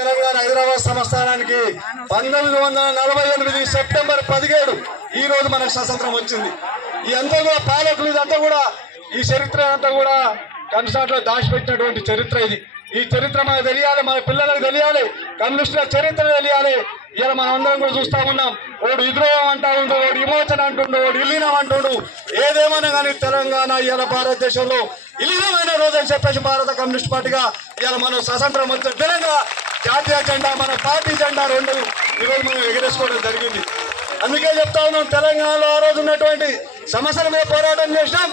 Telangana Hyderabad సంస్థానానికి 1948 September 17 ఈ రోజు మనకు స్వాతంత్రం వచ్చింది. ఈ అంతా కూడా పాలకులు ఇదంతా కూడా ఈ చరిత్ర అంతా కూడా కన్సాట్లో దాచిపెట్టినటువంటి చరిత్ర ఇది. ఈ చరిత్ర మనకు తెలియాలి, మన పిల్లలకు తెలియాలి, కమ్యూనిస్టుల చరిత్ర తెలియాలి. ఇలా మనం అందరం కూడా చూస్తా ఉన్నాం. వాడు విద్రోహం అంటా ఉండు, వాడు విమోచన అంటుండు, వాడు విలీనం అంటుండు. ఏదేమన్నా కానీ తెలంగాణ ఇవాళ భారతదేశంలో విలీనమైన రోజు అని చెప్పేసి భారత కమ్యూనిస్ట్ పార్టీగా ఇవాళ మనం స్వతంత్రం వచ్చిన విధంగా జాతీయ జెండా, మన పార్టీ జెండా రెండు ఈరోజు మనం ఎగరేసుకోవడం జరిగింది. అందుకే చెప్తా ఉన్నాం, తెలంగాణలో ఆ రోజు ఉన్నటువంటి సమస్యల మీద పోరాటం చేసినాం.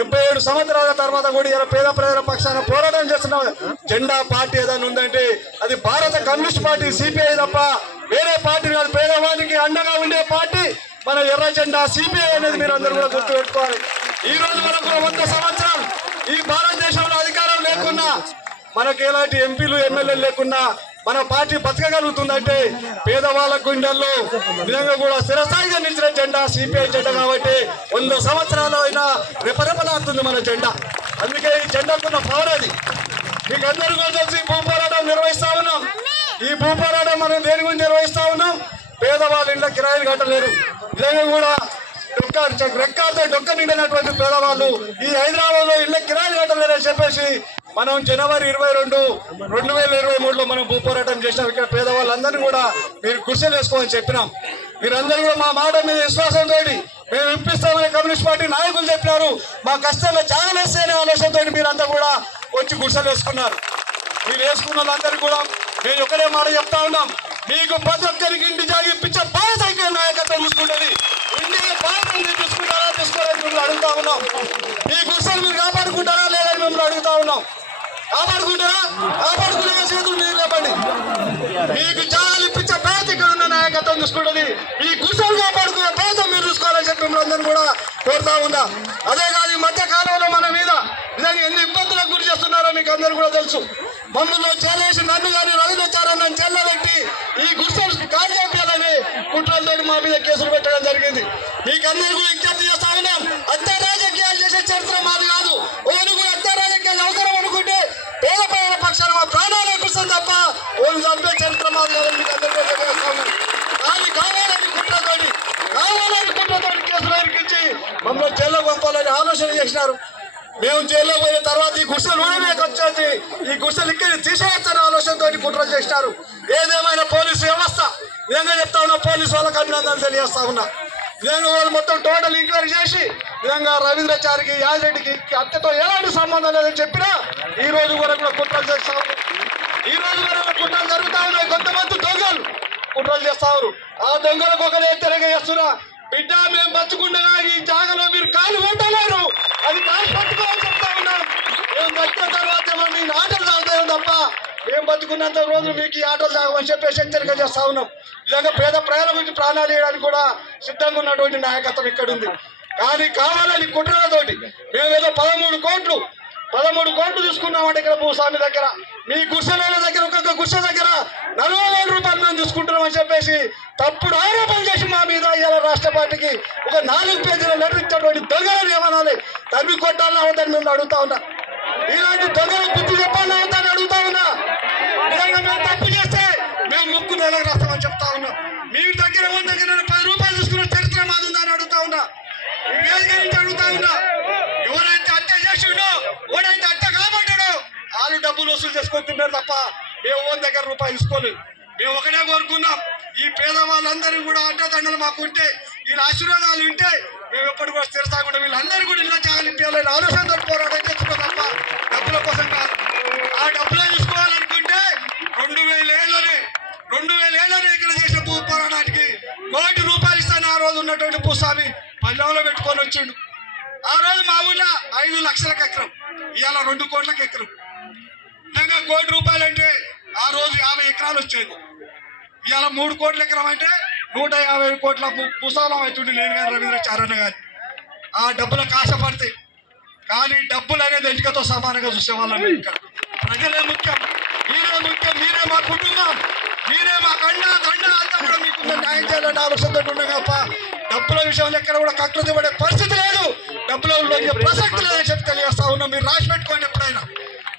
77 సంవత్సరాల తర్వాత కూడా ఇలా పేద ప్రజల పక్షాన పోరాటం చేస్తున్న జెండా పార్టీ ఏదైనా ఉందంటే అది భారత కమ్యూనిస్ట్ పార్టీ సిపిఐ తప్ప వేరే పార్టీ కాదు. పేదవానికి అండగా ఉండే పార్టీ మన ఎర్ర జెండా సిపిఐ అనేది మీరు అందరూ కూడా గుర్తు పెట్టుకోవాలి. ఈ రోజు మనకు 100 సంవత్సరాలు ఈ భారతదేశంలో అధికారం లేకున్నా, మనకు ఎలాంటి ఎంపీలు ఎమ్మెల్యేలు లేకున్నా మన పార్టీ బతకగలుగుతుందంటే పేదవాళ్ళ గుండెల్లో నిజంగా కూడా స్థిరస్థాయిగా నిలిచిన జెండా సిపిఐ జెండా. కాబట్టి 100 సంవత్సరాలు అయినా రెపరెపలాడుతుంది మన జెండా. అందుకే ఈ జెండాకున్న పవర్ అది. మీకు అందరూ కూడా తెలిసి భూ పోరాటం నిర్వహిస్తా ఉన్నాం. ఈ భూ పోరాటం మనం దేని గురించి నిర్వహిస్తా ఉన్నాం? పేదవాళ్ళ ఇళ్ళ కిరాయిలు కట్టలేరు. నిజంగా కూడా రెక్కాడితే డొక్క నిండినటువంటి పేదవాళ్ళు ఈ హైదరాబాద్ లో ఇళ్ళ కిరాయిలు కట్టలేరు అని చెప్పేసి మనం జనవరి 22, 2023లో మనం భూ పోరాటం చేసినాం. ఇక్కడ పేదవాళ్ళందరినీ కూడా మీరు గుర్తులు వేసుకోమని చెప్పినాం. మీరందరూ కూడా మా మాట మీద విశ్వాసంతో మేము ఇప్పిస్తామని కమ్యూనిస్ట్ పార్టీ నాయకులు చెప్పినారు. మా కష్టంలో చాలా వేస్తేనే ఆలోచనతో మీరంతా కూడా వచ్చి గుర్తులు వేసుకున్నారు. మీరు వేసుకున్న వాళ్ళందరూ కూడా మేము ఒకటే మాట చెప్తా ఉన్నాం, మీకు ప్రతి ఒక్కరికి ఇంటి జాగి ఇప్పించే బాధ్యత నాయకత్వం చూసుకుంటుంది. ఇంటికి బాధ్యత చూసుకుంటారా తీసుకోవాలని మిమ్మల్ని అడుగుతా ఉన్నాం. మీ గుర్తులు మీరు కాపాడుకుంటారా లేదని మిమ్మల్ని అడుగుతా ఉన్నాం. కాపాడుకుంటారా? కాపాడుకునే చేతులు మీరు లేపండి. మీకు జాగాలు ఇప్పించే బాధ్యత ఇక్కడ ఉన్న నాయకత్వం చూసుకుంటుంది. మీ గుర్తులు కాపాడుకునే బాధ్యత మీరు చూసుకోవాలని చెప్పి మిమ్మల్ని అందరూ కూడా కోరుతా ఉన్నా. అదే కాదు, ఈ మధ్య కాలంలో మన మీద నిజంగా ఎన్ని ఇబ్బందులకు గురి చేస్తున్నారో మీకు అందరూ కూడా తెలుసు. మమ్మల్ని చేసి నన్ను కానీ రవిచారని నన్ను చెల్లబెట్టి ఈ గుర్తులు కాల్ చేయాలని కుట్రలతో మా మీద కేసులు పెట్టడం జరిగింది. మీకు అందరూ కూడా విజ్ఞప్తి చేస్తా ఉన్నాం, అంతే రాజకీయాలు చేసే చరిత్ర మాది కాదు. ఓను కూడా అంతే రాజకీయాలు అవసరం అనుకుంటే పేద ప్రజల పక్షాన మా ప్రాణాలు ఎక్కిస్తాం తప్ప ఓను చంపే చరిత్ర మాది కాదని మీకు అందరూ కూడా తెలియజేస్తా ఉన్నాం. కానీ కావాలని కుట్రతోటి కేసులు ఎరికించి మమ్మల్ని జైల్లో పంపాలని ఆలోచన చేసినారు. మేము జైల్లో పోయిన తర్వాత ఈ గుర్సెలు ఊడమేకి వచ్చేసి ఈ గుర్సెలు ఇక్కడ తీసేయచ్చని ఆలోచనతో కుట్రలు చేసినారు. ఏదేమైనా పోలీసు వ్యవస్థ నిజంగా చెప్తా ఉన్నా, పోలీసు వాళ్ళకి అభినందనలు తెలియజేస్తా ఉన్నా. నిజంగా వాళ్ళు మొత్తం టోటల్ ఎంక్వైరీ చేసి నిజంగా రవీంద్రచారికి, యాదరెడ్డికి అత్తతో ఎలాంటి సంబంధం లేదని చెప్పినా ఈ రోజు వరకు కూడా కుట్రలు చేస్తా ఉన్నారు. ఈ రోజు వరకు కుట్రలు జరుగుతా ఉన్నాయి. కొంతమంది దొంగలు కుట్రలు చేస్తా ఉన్నారు. ఆ దొంగలకు ఒకరే తిరగ చేస్తున్నా, బిడ్డ మేము బతుకుండగా ఈ జాగలో మీరు కాలు పెట్టలేరు, అది కాలు పట్టుకోవాలని చెప్తా ఉన్నాం. మేము బతికిన తర్వాత మీ ఆటలు తాగుతాం తప్ప మేము బతుకున్నంత రోజు మీకు ఈ ఆటలు తాగమని చెప్పేసి హెచ్చరిక చేస్తా ఉన్నాం. నిజంగా పేద ప్రజల గురించి ప్రాణాలు వేయడానికి కూడా సిద్ధంగా ఉన్నటువంటి నాయకత్వం ఇక్కడ ఉంది. కానీ కావాలని కుట్రలతోటి మేము ఏదో 13 కోట్లు తీసుకున్నామంటే ఇక్కడ భూస్వామి దగ్గర, మీ గుర్సెల దగ్గర ఒక్కొక్క గుర్సె దగ్గర 40,000 రూపాయలు మేము తీసుకుంటున్నామని చెప్పేసి తప్పుడు ఆరోపణలు చేసి మా మీద ఇవాళ రాష్ట్ర పార్టీకి ఒక 4 పేజీల లెటర్ ఇచ్చినటువంటి దొంగలను ఏమనాలి, తరిమి కొట్టాలని అవుతాను మేము అడుగుతా ఉన్నా. ఇలాంటి దొంగలు బుద్ధి చెప్పాలని అవుతాను అడుగుతా ఉన్నా. నిజంగా మేము తప్పు చేస్తే మేము ముక్కు నెలకు రాస్తామని చెప్తా ఉన్నాం. మీ దగ్గర 10 రూపాయలు తీసుకున్న చరిత్ర మాది ఉందని అడుగుతా ఉన్నా. వేదిక నుంచి అడుగుతా ఉన్నా. ఎవరైతే హత్య చేసిండో, ఎవరైతే హత్య కాబట్టాడో వాళ్ళు డబ్బులు వసూలు చేసుకుంటున్నారు తప్ప మేము 1 దగ్గర రూపాయలు తీసుకోలేదు. మేము ఒకటే కోరుకున్నాం, ఈ పేదవాళ్ళందరూ కూడా అడ్డదండలు మాకు ఉంటే, వీళ్ళ ఆశీర్వాదాలు ఉంటే మేము ఎప్పుడు కూడా స్థిరసాగుంటే వీళ్ళందరూ కూడా ఇలా చాలా ఇప్పించాలని ఆలోచనతో పోరాటం చేస్తున్నాం తప్ప డబ్బుల కోసం కాదు. ఆ డబ్బులు తీసుకోవాలనుకుంటే 2000 ఏళ్ళనే ఇక్కడ చేసిన భూ పోరాటానికి ₹1 కోటి ఇస్తాను ఆ రోజు ఉన్నటువంటి భూస్వామి పల్లెంలో పెట్టుకొని వచ్చిండు. ఆ రోజు మా ఊళ్ళో 5 లక్షలకు ఎకరం, ఇవాళ 2 కోట్లకు ఎకరం. నిజంగా ₹1 కోటి అంటే ఆ రోజు 50 ఎకరాలు వచ్చేది. ఇవాళ 3 కోట్ల ఎకరం అంటే 150 కోట్ల భూస్వాలం అవుతుంది. నేను కానీ రవీంద్రచారణ గారి ఆ డబ్బులకు ఆశపడతాయి. కానీ డబ్బులు అనేది ఎంపికతో సమానంగా చూసేవాళ్ళం. ఇక్కడ ప్రజలే ముఖ్యం, మీరే మా కుటుంబం, మీరే మా దండ అంతా కూడా మీకున్న న్యాయం చేయాలంటే ఆలోచనతో ఉండగా తప్ప డబ్బుల విషయంలో ఎక్కడ కూడా కకృతి పడే పరిస్థితి లేదు, డబ్బుల ప్రసక్తి లేదని చెప్పి తెలియజేస్తా ఉన్నాం. మీరు రాసి పెట్టుకోండి, ఎప్పుడైనా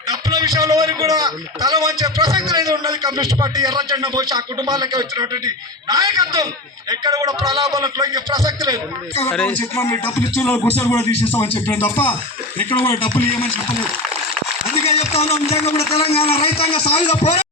డబ్బుల విషయంలో వారికి కూడా తల వంచే ప్రసక్తి అనేది ఉన్నది. కమ్యూనిస్ట్ పార్టీ ఎర్ర జెండా మోసి ఆ కుటుంబాలకే వచ్చినటువంటి నాయకత్వం ఎక్కడ కూడా ప్రలాభాలకు లొంగే ప్రసక్తి లేదు. మీరు డబ్బులు ఇచ్చిన గుడిసెలు కూడా తీసేస్తామని చెప్పాను తప్ప ఎక్కడ కూడా డబ్బులు ఇవ్వమని చెప్పలేదు. అందుకే చెప్తా ఉన్నాం, నిజంగా కూడా తెలంగాణ రైతాంగ సాయుధ పోరాటం